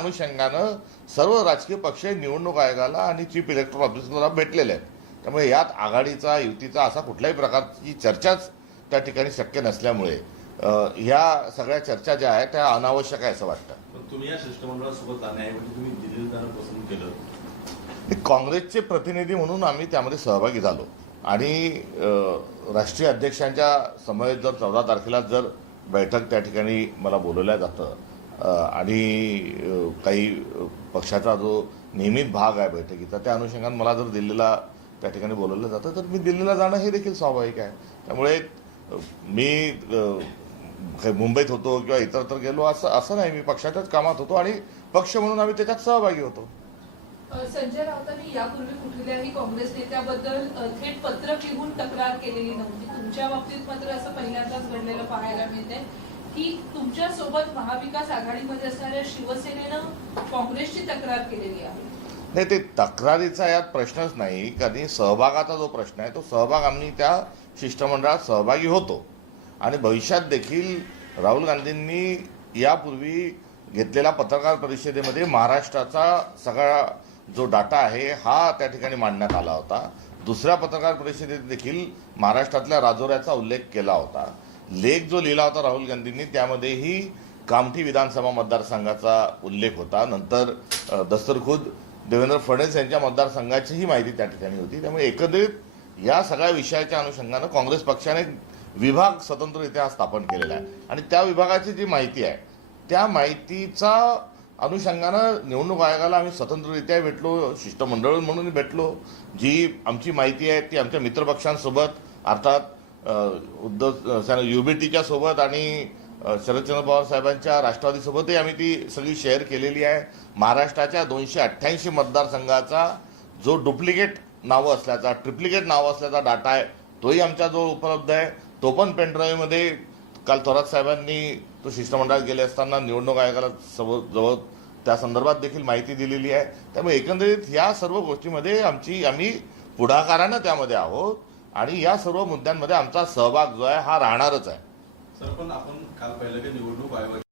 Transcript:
अनुषंगानं सर्व राजकीय पक्ष निवडणूक आयोगाला आणि चीफ इलेक्टोरल ऑफिसरला भेटलेले आहेत. त्यामुळे यात आघाडीचा युतीचा असा कुठल्याही प्रकारची चर्चाच त्या ठिकाणी शक्य नसल्यामुळे ह्या सगळ्या चर्चा ज्या आहेत त्या अनावश्यक आहे असं वाटतं. पण तुम्ही या शिष्टमंडळासोबत जाण्याऐवजी तुम्ही दिल्लीला जाणं पसंत केलं. काँग्रेसचे प्रतिनिधी म्हणून आम्ही त्यामध्ये सहभागी झालो आणि राष्ट्रीय अध्यक्षांच्या समवेत जर 14 तारखेला जर बैठक त्या ठिकाणी मला बोलवलं जातं आणि काही पक्षाचा जो नियमित भाग आहे बैठकीचा त्या अनुषंगाने मला जर दिल्लीला त्या ठिकाणी बोलवलं जातं तर मी दिल्लीला जाणं हे देखील स्वाभाविक आहे. त्यामुळे मी मुंबईत होतो किंवा इतरत्र गेलो असं नाही. मी पक्षाच्याच कामात होतो आणि पक्ष म्हणून आम्ही त्याच्यात सहभागी होतो. संजय राऊतांनी यापूर्वी कुठल्याही काँग्रेस नेत्याबद्दल थेट पत्र लिहून तक्रार केलेली नव्हती. तुमच्या बाबतीत मात्र असं पहिल्यांदाच घडलेलं पाहायला मिळतंय की तुमच्या सोबत महाविकास आघाडीमध्ये असणाऱ्या शिवसेनेनं काँग्रेसची तक्रार केलेली आहे. नाही, ते तक्रारीचा यात प्रश्नच नाही. कारण सहभागाचा जो प्रश्न आहे तो सहभाग आम्ही त्या शिष्टमंडळात सहभागी होतो आणि भविष्यात देखील राहुल गांधींनी यापूर्वी घेतलेल्या पत्रकार परिषदेमध्ये महाराष्ट्राचा सगळा जो डाटा आहे हा त्या ठिकाणी मांडण्यात आला होता. दुसऱ्या पत्रकार परिषदेत देखील महाराष्ट्रातल्या राजौऱ्याचा उल्लेख केला होता. लेख जो लिहिला होता राहुल गांधींनी त्यामध्येही कामठी विधानसभा मतदारसंघाचा उल्लेख होता. नंतर दस्तरखुद देवेंद्र फडणवीस यांच्या मतदारसंघाचीही माहिती त्या ठिकाणी होती. त्यामुळे एकंदरीत या सगळ्या विषयाच्या अनुषंगानं काँग्रेस पक्षाने विभाग स्वतंत्ररित्या स्थापन केलेला आहे आणि त्या विभागाची जी माहिती आहे त्या माहितीचा अनुषंगानं निवडणूक आयोगाला आम्ही स्वतंत्ररित्या भेटलो, शिष्टमंडळ म्हणून भेटलो. जी आमची माहिती आहे ती आमच्या मित्रपक्षांसोबत अर्थात उद्धव युबीटीच्या सोबत आणि शरदचंद्र पवार साहेबांच्या राष्ट्रवादीसोबतही आम्ही ती सगळी शेअर केलेली आहे. महाराष्ट्राच्या 288 मतदारसंघाचा जो डुप्लिकेट नावं असल्याचा ट्रिप्लिकेट नावं असल्याचा डाटा आहे तोही आमच्याजवळ उपलब्ध आहे. तो पण पेनड्राईव्हमध्ये काल थोरात साहेबांनी तो शिष्टमंडळात गेले असताना निवडणूक आयोगाला जवळ त्या संदर्भात देखील माहिती दिलेली आहे. त्यामुळे एकंदरीत ह्या सर्व गोष्टीमध्ये आम्ही पुढाकारानं त्यामध्ये आहोत आणि या सर्व मुद्द्यांमध्ये आमचा सहभाग जो आहे हा राहणारच आहे. सर, पण आपण काल पाहिलं की निवडणूक आयोग